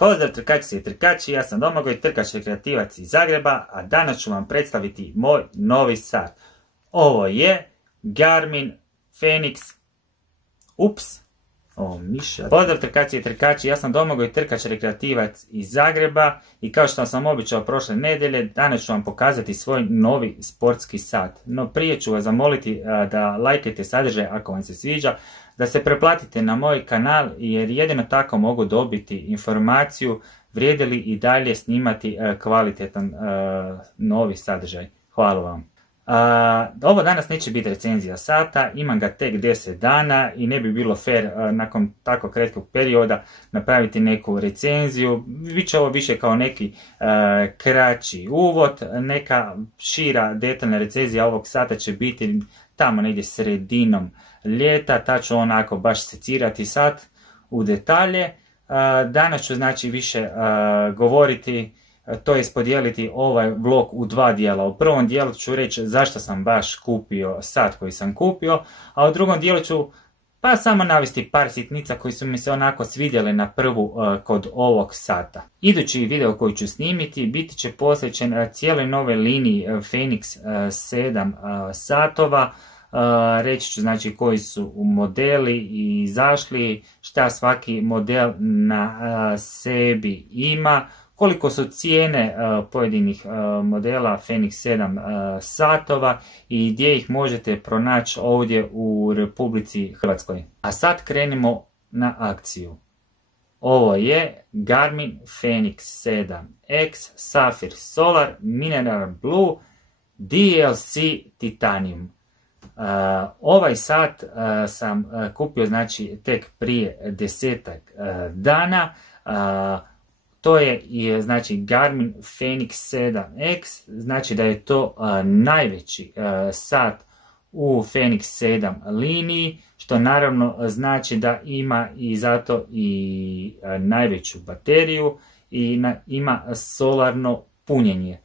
Pozdrav trkačice i trkači, ja sam Domagoj, trkač rekreativac iz Zagreba, a danas ću vam predstaviti moj novi sat. Ovo je Garmin Fenix. Pozdrav trkači i trkači, ja sam Domagoj, trkač rekreativac iz Zagreba i kao što sam običao prošle nedelje, danas ću vam pokazati svoj novi sportski sat. No prije ću vas zamoliti da lajkajte sadržaj ako vam se sviđa, da se pretplatite na moj kanal jer jedino tako mogu dobiti informaciju vrijedi li i dalje snimati kvalitetan novi sadržaj. Hvala vam. Ovo danas neće biti recenzija sata, imam ga tek 10 dana i ne bi bilo fair nakon tako kratkog perioda napraviti neku recenziju. Biće ovo više kao neki kraći uvod, neka šira detaljna recenzija ovog sata će biti tamo negdje sredinom ljeta, ta ću onako baš secirati sat u detalje. Danas ću znači više govoriti, to je podijeliti ovaj vlog u dva dijela. U prvom dijelu ću reći zašto sam baš kupio sat koji sam kupio, a u drugom dijelu ću pa samo navesti par sitnica koji su mi se onako svidjeli na prvu kod ovog sata. Idući video koji ću snimiti biti će posvećen cijeloj nove liniji Fenix 7 satova. Reći ću znači koji su modeli i izašli, šta svaki model na sebi ima, koliko su cijene pojedinih modela Fenix 7 satova i gdje ih možete pronaći ovdje u Republici Hrvatskoj. A sad krenimo na akciju. Ovo je Garmin Fenix 7X Sapphire Solar Mineral Blue DLC Titanium. Ovaj sat sam kupio znači tek prije 10 dana. To je znači Garmin Fenix 7X, znači da je to najveći sat u Fenix 7 liniji, što naravno znači da ima i zato i najveću bateriju i ima solarno punjenje.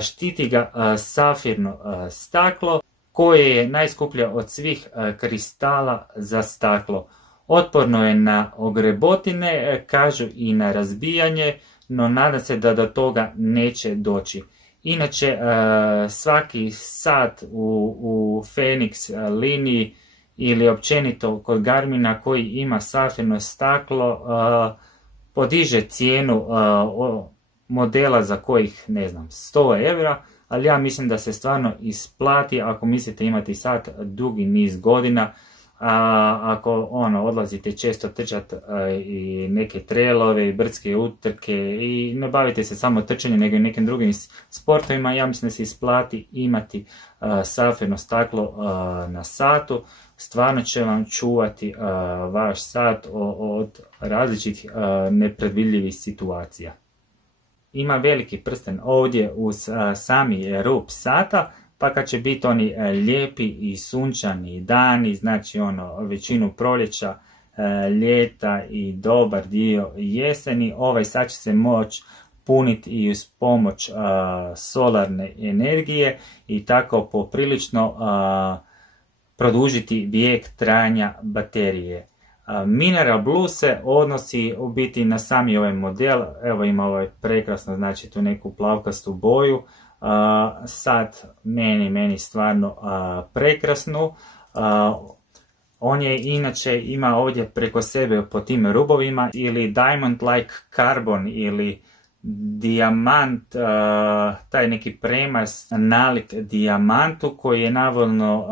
Štiti ga safirno staklo koje je najskuplje od svih kristala za staklo. Otporno je na ogrebotine, kažu i na razbijanje, no nadam se da do toga neće doći. Inače, svaki sat u Fenix liniji ili općenito kod Garmina koji ima safirno staklo podiže cijenu modela za kojih, ne znam, 100 eura, ali ja mislim da se stvarno isplati ako mislite imati sat dugi niz godina. Ako odlazite često trčati i neke trailove i brdske utrke i ne bavite se samo trčanjem nego i nekim drugim sportovima, ja mislim da se isplati imati safirno staklo na satu. Stvarno će vam čuvati vaš sat od različitih nepredvidljivih situacija. Ima veliki prsten ovdje uz sami rub sata, pa kad će biti oni lijepi i sunčani dani, znači većinu proljeća, ljeta i dobar dio jeseni, ovaj sat će se moći puniti i uz pomoć solarne energije i tako poprilično produžiti vijek trajanja baterije. Mineral Blue se odnosi u biti na sami ovaj model, evo ima ovaj prekrasno, znači tu neku plavkastu boju. Sat meni stvarno prekrasnu. On je inače ima ovdje preko sebe po tim rubovima ili Diamond Like Carbon ili dijamant, taj neki premaz nalik dijamantu koji je navodno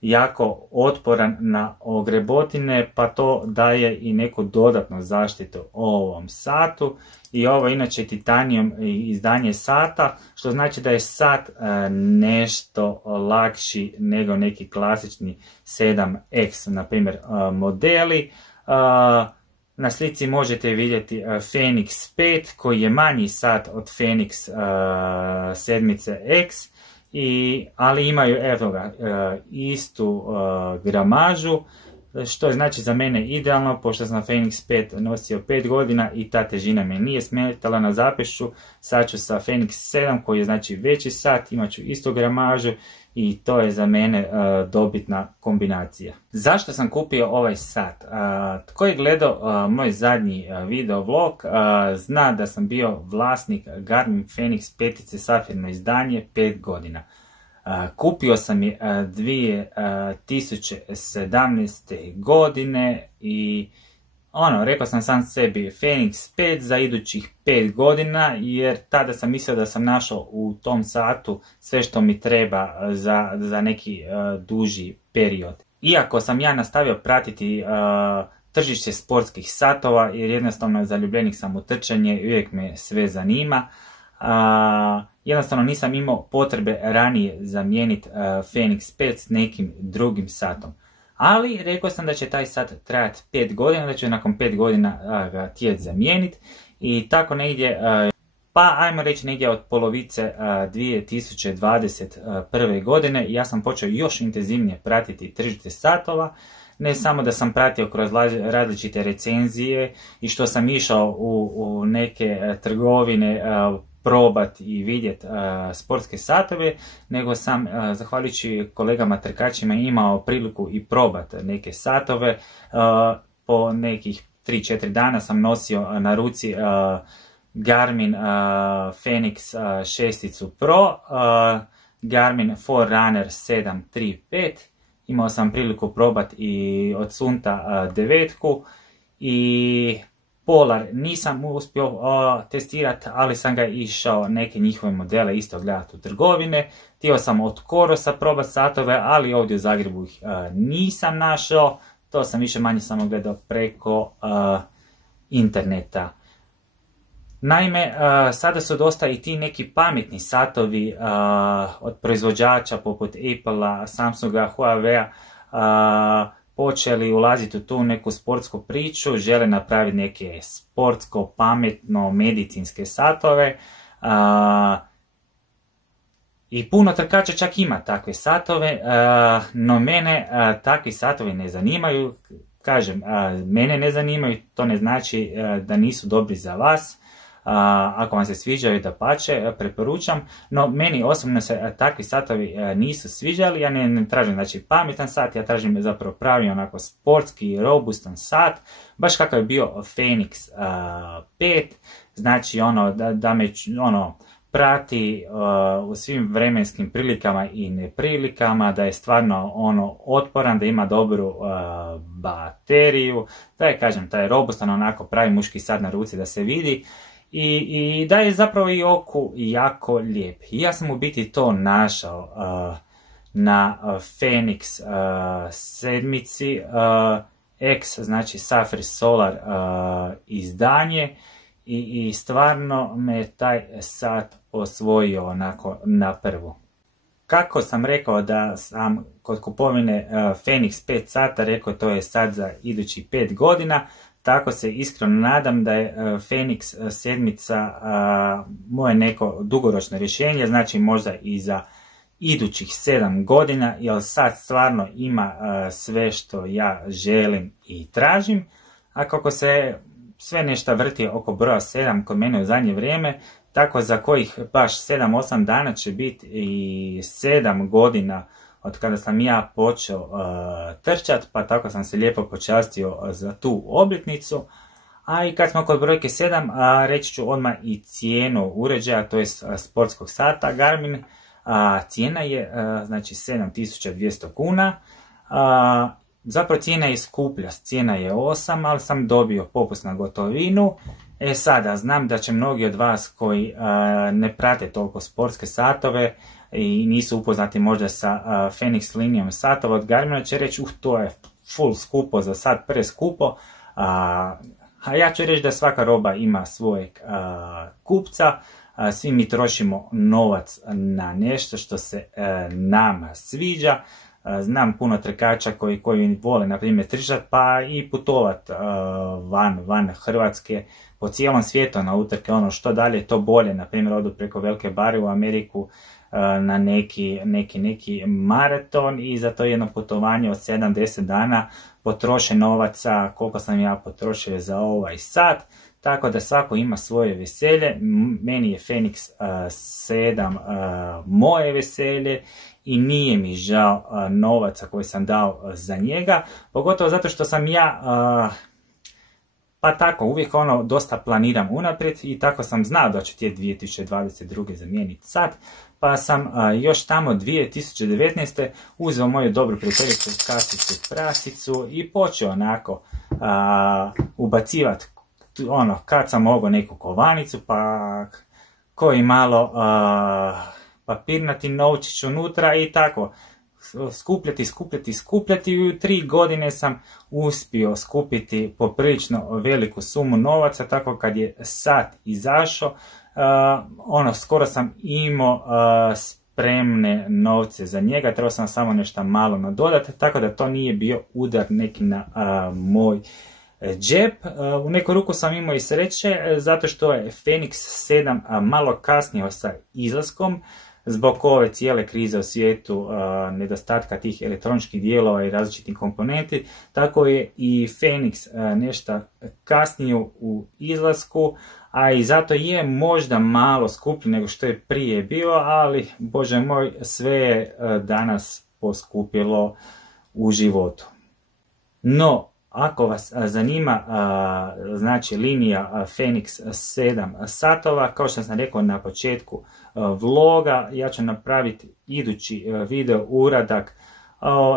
jako otporan na ogrebotine, pa to daje i neku dodatnu zaštitu ovom satu. I ovo inače titanium izdanje sata, što znači da je sat nešto lakši nego neki klasični 7X, na primjer modeli. Na slici možete vidjeti Fenix 5 koji je manji sat od Fenix 7X, ali imaju istu gramažu što je znači za mene idealno, pošto sam Fenix 5 nosio 5 godina i ta težina me nije smetala na zapešću. Sad ću sa Fenix 7 koji je znači veći sat, imat ću istu gramažu i to je za mene dobitna kombinacija. Zašto sam kupio ovaj sat? Tko je gledao moj zadnji video vlog zna da sam bio vlasnik Garmin Fenix 5 safirno izdanje 5 godina. Kupio sam je 2017. godine i rekao sam sam sebi Fenix 5 za idućih 5 godina, jer tada sam mislio da sam našao u tom satu sve što mi treba za neki duži period. Iako sam ja nastavio pratiti tržište sportskih satova, jer jednostavno zaljubljenik sam u trčanje i uvijek me sve zanima, jednostavno nisam imao potrebe ranije zamijeniti Fenix 5 s nekim drugim satom. Ali rekao sam da će taj sat trajati 5 godina, da ću nakon 5 godina ga htjeti zamijeniti i tako negdje, pa ajmo reći negdje od polovice 2021. godine ja sam počeo još intenzivnije pratiti tržište satova. Ne samo da sam pratio kroz različite recenzije i što sam išao u neke trgovine probati i vidjeti sportske satove, nego sam, zahvaljujući kolegama trkačima, imao priliku i probati neke satove. Po nekih 3-4 dana sam nosio na ruci Garmin Fenix 6 Pro, Garmin Forerunner 735, imao sam priliku probati i od Sunta 9 i Polar nisam uspio testirati, ali sam ga išao neke njihove modele isto gledati u trgovine. Htio sam od Korosa probati satove, ali ovdje u Zagrebu ih nisam našao. To sam više manje samo gledao preko interneta. Naime, sada su dosta i ti neki pametni satovi od proizvođača poput Apple-a, Samsunga, Huawei-a počeli ulaziti u tu neku sportsku priču, žele napraviti neke sportsko, pametno, medicinske satove. I puno trkača čak ima takve satove, no mene takvi satovi ne zanimaju. Kažem, mene ne zanimaju, to ne znači da nisu dobri za vas. Ako vam se sviđaju, dapače, preporučam, no meni osobno se takvi satovi nisu sviđali. Ja ne tražim znači pametan sat, ja tražim zapravo pravi onako sportski, robustan sat, baš kakav je bio Fenix 5, znači da me prati u svim vremenskim prilikama i neprilikama, da je stvarno otporan, da ima dobru bateriju, da je, kažem, taj robustan, onako pravi muški sat na ruci da se vidi. I da je zapravo i oku jako lijep. I ja sam u biti to našao na Fenix 7 X, znači Safari Solar izdanje i stvarno me taj sat osvojio onako na prvu. Kako sam rekao da sam kod kupovine Fenix 5 sata rekao to je sat za idući 5 godina, tako se iskreno nadam da je Fenix 7 moje neko dugoročno rješenje, znači možda i za idućih 7 godina, jer sad stvarno ima sve što ja želim i tražim, a kako se sve nešto vrti oko broja 7 kod mene u zadnje vrijeme, tako za kojih baš 7-8 dana će biti i 7 godina od kada sam ja počeo trčati, pa tako sam se lijepo počastio za tu obljetnicu. A i kad smo kod brojke 7, reći ću odmah i cijenu uređaja, to je sportskog sata Garmin. Cijena je znači 7200 kuna. Zapravo cijena je skuplja, cijena je 8, ali sam dobio popust na gotovinu. Sada, znam da će mnogi od vas koji ne prate toliko sportske satove i nisu upoznati možda sa Fenix linijom satova od Garmina, će reći to je full skupo, za sat preskupo. A ja ću reći da svaka roba ima svojeg kupca, svi mi trošimo novac na nešto što se nama sviđa. Znam puno trkača koji vole, na primjer, trčati pa i putovat van Hrvatske, po cijelom svijetu na utrke, što dalje to bolje, na primjer odu preko Velike Bare u Ameriku na neki maraton i za to jedno putovanje od 7-10 dana potroše novaca, koliko sam ja potrošio za ovaj sat, tako da svako ima svoje veselje. Meni je Fenix 7 moje veselje i nije mi žao novaca koji sam dao za njega, pogotovo zato što sam ja pa tako, uvijek dosta planiram unaprijed i tako sam znao da ću tije 2022. zamijeniti sat, pa sam još tamo 2019. uzeo moju dobru prijateljicu Kasicu Prasicu i počeo onako ubacivati kad sam mogao neku kovanicu, pa koji malo papirnati novčić unutra i tako skupljati i u 3 godine sam uspio skupiti poprilično veliku sumu novaca, tako kad je sat izašao, skoro sam imao spremne novce za njega, trebao sam samo nešto malo nadodati, tako da to nije bio udar neki na moj džep. U neku ruku sam imao i sreće, zato što je Fenix 7 malo kasnio sa izlaskom, zbog ove cijele krize u svijetu, nedostatka tih elektroničkih dijelova i različitih komponenti, tako je i Fenix nešto kasnije u izlasku, a i zato je možda malo skuplji nego što je prije bilo, ali bože moj, sve je danas poskupilo u životu. No, ako vas zanima znači linija Fenix 7 satova, kao što sam rekao na početku vloga, ja ću napraviti idući video uradak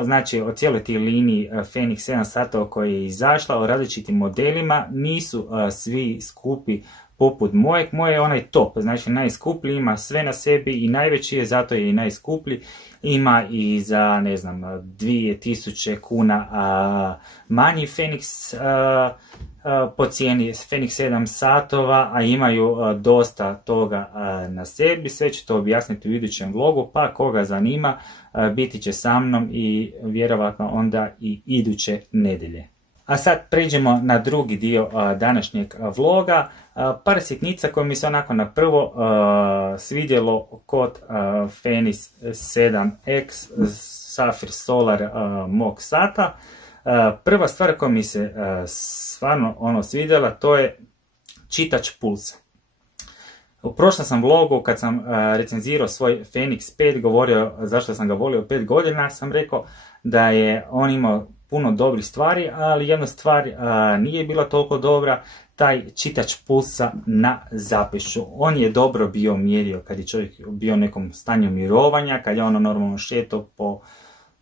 znači o cijeloj ti liniji Fenix 7 satova koja je izašla, o različitim modelima. Nisu svi skupi poput mojeg, moje je onaj top, znači najskuplji, ima sve na sebi i najveći je, zato je i najskuplji. Ima i za, ne znam, 2000 kuna manji Fenix po cijeni Fenix 7 satova, a imaju dosta toga na sebi. Sve ću to objasniti u idućem vlogu, pa koga zanima biti će sa mnom i vjerovatno onda i iduće nedjelje. A sad pređemo na drugi dio današnjeg vloga. Par sitnica koje mi se onako na prvo svidjelo kod Fenix 7X Sapphire Solar mog sata. Prva stvar koja mi se stvarno svidjela, to je čitač pulsa. U prošlom sam vlogu, kad sam recenzirao svoj Fenix 5, govorio zašto sam ga volio 5 godina, sam rekao da je on imao puno dobrih stvari, ali jedna stvar nije bila toliko dobra, taj čitač pulsa na zapešću. On je dobro bio mjerio kad je čovjek bio u nekom stanju mirovanja, kad je normalno šetao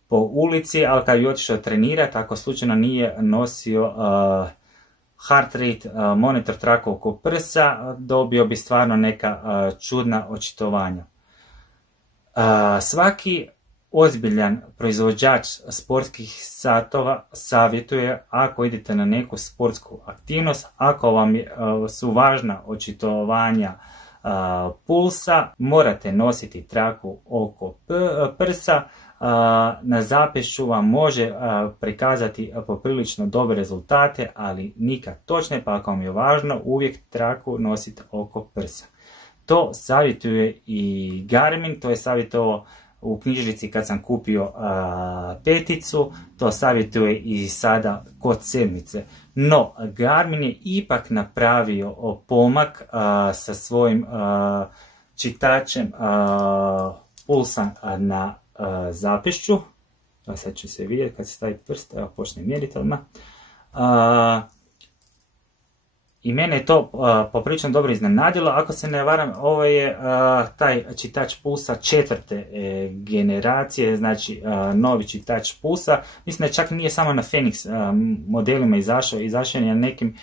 po ulici, ali kad je otišao trenirati, ako slučajno nije nosio heart rate monitor traka oko prsa, dobio bi stvarno neka čudna očitovanja. Svaki ozbiljan proizvođač sportskih satova savjetuje, ako idete na neku sportsku aktivnost, ako vam su važna očitovanja pulsa, morate nositi traku oko prsa. Na zapešću vam može prikazati poprilično dobre rezultate, ali nikad točne, pa ako vam je važno, uvijek traku nosite oko prsa. To savjetuje i Garmin, to je savjetovao u knjižnici kad sam kupio peticu, to savjetuje i sada kod sedmice. No, Garmin je ipak napravio pomak sa svojim čitačem pulsa na zapešću. Sad će se vidjeti kad se stavi prst, evo počne mjeriti odmah. I mene je to poprilično dobro iznenadilo. Ako se ne varam, ovo je taj čitač pulsa 4. generacije, znači novi čitač pulsa. Mislim da čak nije samo na Fenix modelima izašao je na nekim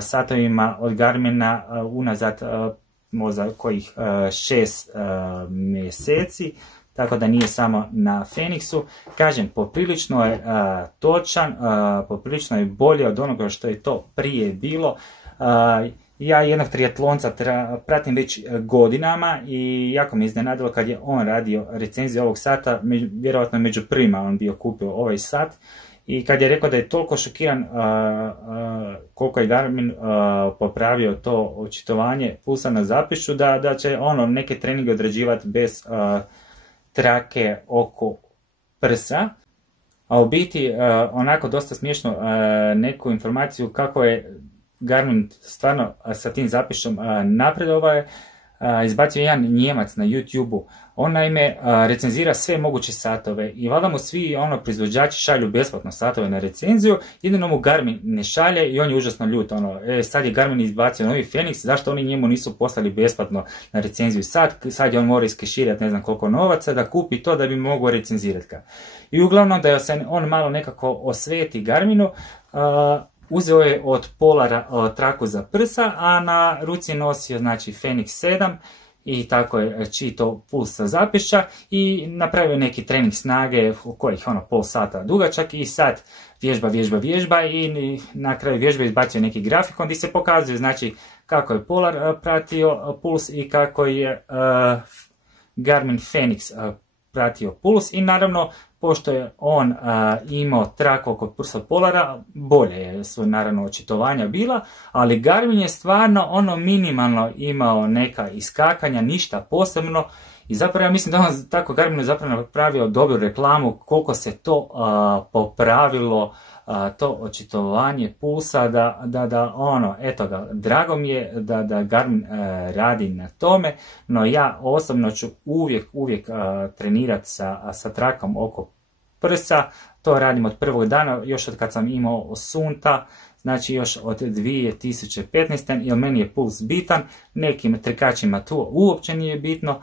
satovima od Garmina unazad možda kojih 6 mjeseci. Tako da nije samo na Fenixu. Kažem, poprilično je točan, poprilično je bolje od onoga što je to prije bilo. Ja jednog triatlonca pratim već godinama i jako me iznenadilo kad je on radio recenziju ovog sata, vjerojatno među prvima on bio kupio ovaj sat. I kad je rekao da je toliko šokiran koliko je Garmin popravio to očitovanje pulsa na zapešću, da će neke treninge odrađivati bez trake oko prsa. A u biti, onako dosta smiješno neku informaciju kako je Garmin stvarno sa tim zapisom napredovao je, izbacio jedan Njemac na YouTube-u. On naime recenzira sve moguće satove i valjda mu svi proizvođači šalju besplatno satove na recenziju, jedino mu Garmin ne šalje i on je užasno ljut. Sad je Garmin izbacio novi Fenix, zašto oni njemu nisu poslali besplatno na recenziju sad je on mora iskeširati ne znam koliko novaca da kupi to da bi mogao recenzirati ga. I uglavnom da se on malo nekako osveti Garminu, uzeo je od Polara traku za prsa, a na ruci je nosio znači Fenix 7 i tako je čito puls zapiša i napravio neki trening snage kojih pol sata dugačak i sad vježba i na kraju vježbe izbacio neki grafikon gdje se pokazuje znači kako je Polar pratio puls i kako je Garmin Fenix pratio puls i naravno pošto je on imao trak oko prsa Polara, bolje su naravno očitovanja bila, ali Garmin je stvarno minimalno imao neka iskakanja, ništa posebno i zapravo ja mislim da on tako Garmin je zapravo napravio dobru reklamu koliko se to popravilo, to očitovanje pulsa, eto ga, drago mi je da Garmin radi na tome, no ja osobno ću uvijek trenirati sa trakom oko prsa, to radim od prvog dana, još od kad sam imao Sunta, znači još od 2015. jer meni je puls bitan, nekim trkačima to uopće nije bitno,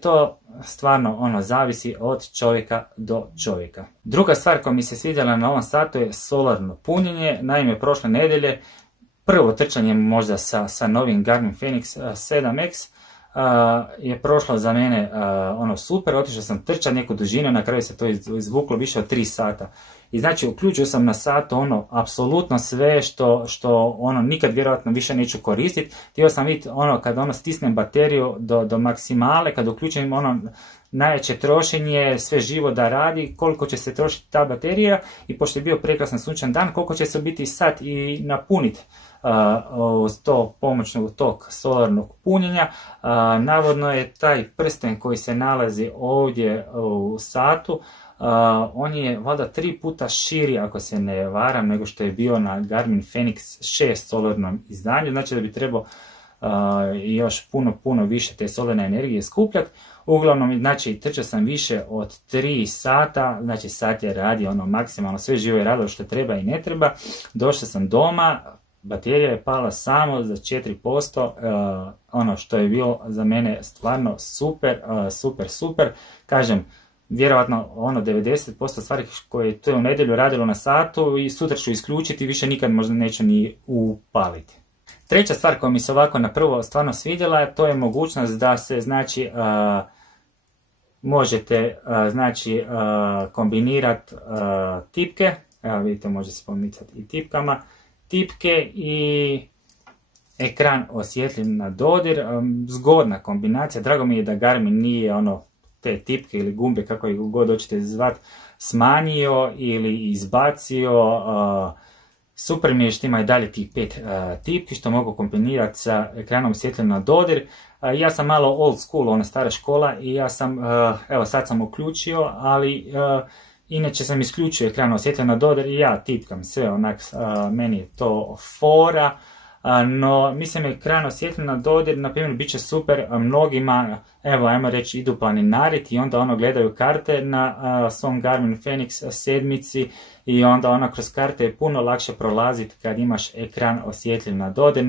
to stvarno zavisi od čovjeka do čovjeka. Druga stvar koja mi se svidjela na ovom satu je solarno punjenje, naime prošle nedelje, prvo trčanje možda sa novim Garmin Fenix 7X, je prošlo za mene super, otišao sam trčati neku dužinu, na kraju se to izvuklo više od 3 sata. I znači uključio sam na sat apsolutno sve što nikad vjerojatno više neću koristiti. Htio sam vidjeti kad stisnem bateriju do maksimale, kad uključim najjače trošenje, sve živo da radi, koliko će se trošiti ta baterija i pošto je bio prekrasan sunčan dan, koliko će se biti sat i napuniti uz to pomoćnog tog solarnog punjenja. Navodno je taj prsten koji se nalazi ovdje u satu, on je valjda 3 puta širi ako se ne varam nego što je bio na Garmin Fenix 6 solarnom izdanju, znači da bi trebao još puno više te solarne energije skupljati. Uglavnom, znači, trčao sam više od 3 sata, znači sat je radio maksimalno, sve živo je radilo što treba i ne treba. Došao sam doma, baterija je pala samo za 4%, što je bilo za mene stvarno super. Kažem, vjerovatno 90% stvari koje to je u nedjelju radilo na satu i sutra ću isključiti, više nikad možda neću ni upaliti. Treća stvar koja mi se ovako na prvo stvarno svidjela, to je mogućnost da se znači možete kombinirati tipke, evo vidite može se pomicati i tipkama, tipke i ekran osjetljiv na dodir, zgodna kombinacija, drago mi je da Garmin nije te tipke ili gumbe kako ih god hoćete zvat smanjio ili izbacio, super mi je što ima i dalje tih 5 tipki što mogu kombinirati sa ekranom osjetljiv na dodir. Ja sam malo old school, stara škola i ja sam, evo sad sam uključio, ali inače sam isključio ekran osjetljiv na dodir i ja tipkam sve meni je to fora. No, mislim ekran osjetljiv na dodir, na primjer, bit će super mnogima, evo, ajmo reći, idu planinariti i onda gledaju karte na svom Garmin Fenix 7 i onda kroz karte je puno lakše prolaziti kad imaš ekran osjetljiv na dodir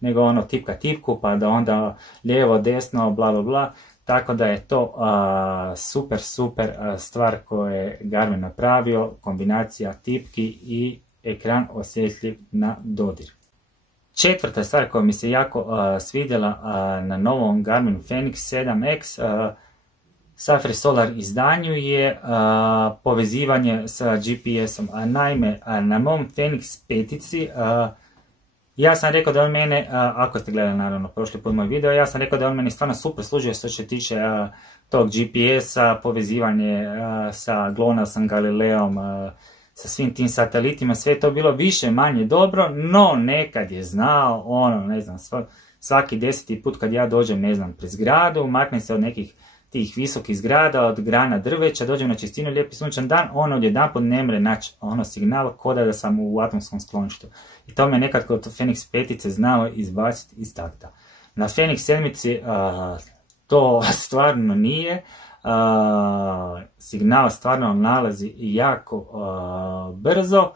nego tipka tipku pa da onda lijevo, desno, bla bla bla. Tako da je to super stvar koju je Garmin napravio, kombinacija tipki i ekran osjetljiv na dodir. Četvrta stvar koja mi se jako svidjela na novom Garmin Fenix 7X Safari Solar izdanju je povezivanje sa GPS-om. Naime, na mom Fenix 5 ja sam rekao da on mene, ako ste gledali naravno prošli put moj video, ja sam rekao da on meni stvarno super služio što se tiče tog GPS-a, povezivanje sa GLONASSom, Galileom, sa svim tim satelitima, sve je to bilo više manje dobro, no nekad je znao, svaki 10. put kad ja dođem, pred zgradu, maknem se od nekih tih visokih zgrada, od grana drveća, dođem na čistinu, lijepi sunčan dan, ono odjedanput ne mre naći signal koda da sam u atomskom skloništu. I to me nekad kod Fenix 5 znao izbaciti iz takta. Na Fenix 7 to stvarno nije. Signal stvarno nalazi jako brzo.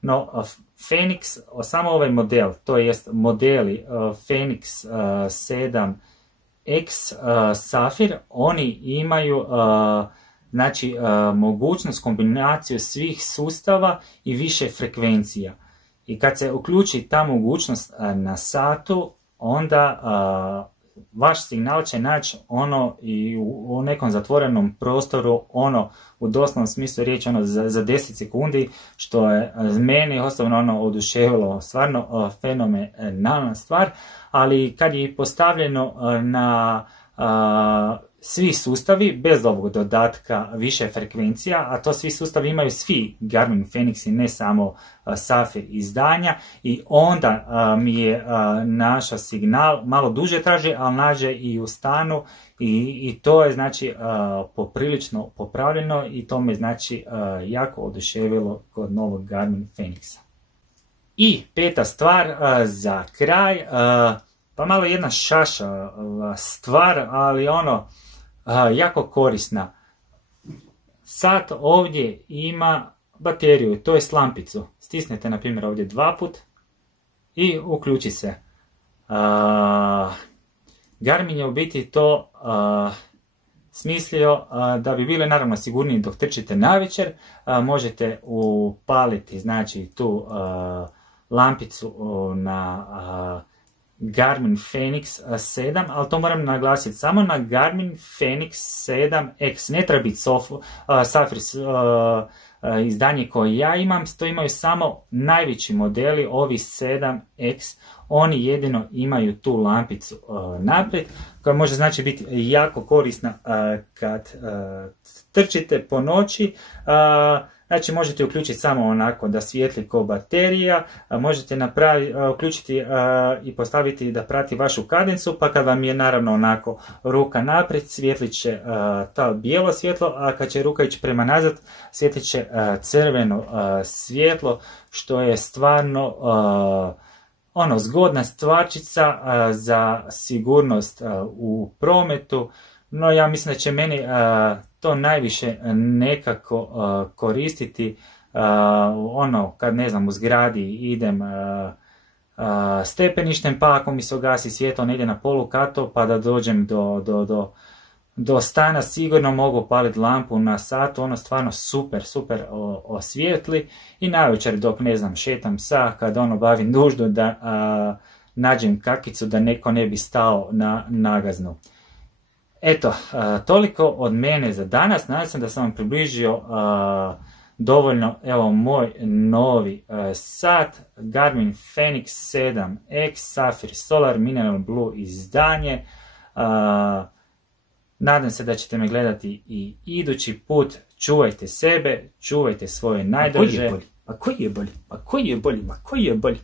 No, Fenix, samo ovaj model, to jest modeli Fenix 7X Safir, oni imaju mogućnost kombinaciju svih sustava i više frekvencija. I kad se uključi ta mogućnost na satu, onda vaš signal će naći i u nekom zatvorenom prostoru u doslovnom smislu riječi za 10 sekundi, što je meni osobno oduševilo, stvarno fenomenalna stvar, ali kad je postavljeno na svi sustavi, bez ovog dodatka više frekvencija, a to svi sustavi imaju svi Garmin Fenixi, ne samo Safir izdanja, i onda mi je našao signal, malo duže traži, ali nađe i u stanu, i to je znači poprilično popravljeno, i to me znači jako oduševilo kod novog Garmin Fenixa. I peta stvar za kraj, pa malo jedna šaša stvar, ali jako korisna. Sat ovdje ima bateriju, to je lampicu. Stisnete na primjer ovdje 2 put i uključi se. Garmin je u biti to smislio da bi bili naravno sigurniji dok trčite navečer. Možete upaliti znači tu lampicu na Garmin Fenix 7, ali to moram naglasiti samo na Garmin Fenix 7X. Ne treba biti Safir izdanje koje ja imam, to imaju samo najveći modeli, ovi 7X, oni jedino imaju tu lampicu naprijed, koja može znači biti jako korisna kad trčite po noći. Znači možete uključiti samo onako da svijetli ko baterija, možete uključiti i postaviti da prati vašu kadencu, pa kad vam je naravno onako ruka naprijed, svjetlit će to bijelo svjetlo, a kad će ruka ići prema nazad, svjetlit će crveno svjetlo, što je stvarno zgodna stvarčica za sigurnost u prometu. No ja mislim da će meni to najviše nekako koristiti kad ne znam u zgradi idem stepeništem, pa ako mi se ogasi svjetlo negdje na polukato pa da dođem do stana, sigurno mogu paliti lampu na satu, stvarno super osvijetli, i navečer dok ne znam šetam psa, kad bavim nuždu da nađem kakicu da neko ne bi stao na nagaznu. Eto, toliko od mene za danas. Nadam se da sam vam približio dovoljno moj novi sat Garmin Fenix 7X Safir Solar Mineral Blue izdanje. Nadam se da ćete me gledati i idući put. Čuvajte sebe, čuvajte svoje najdraže. Ma koji je bolji?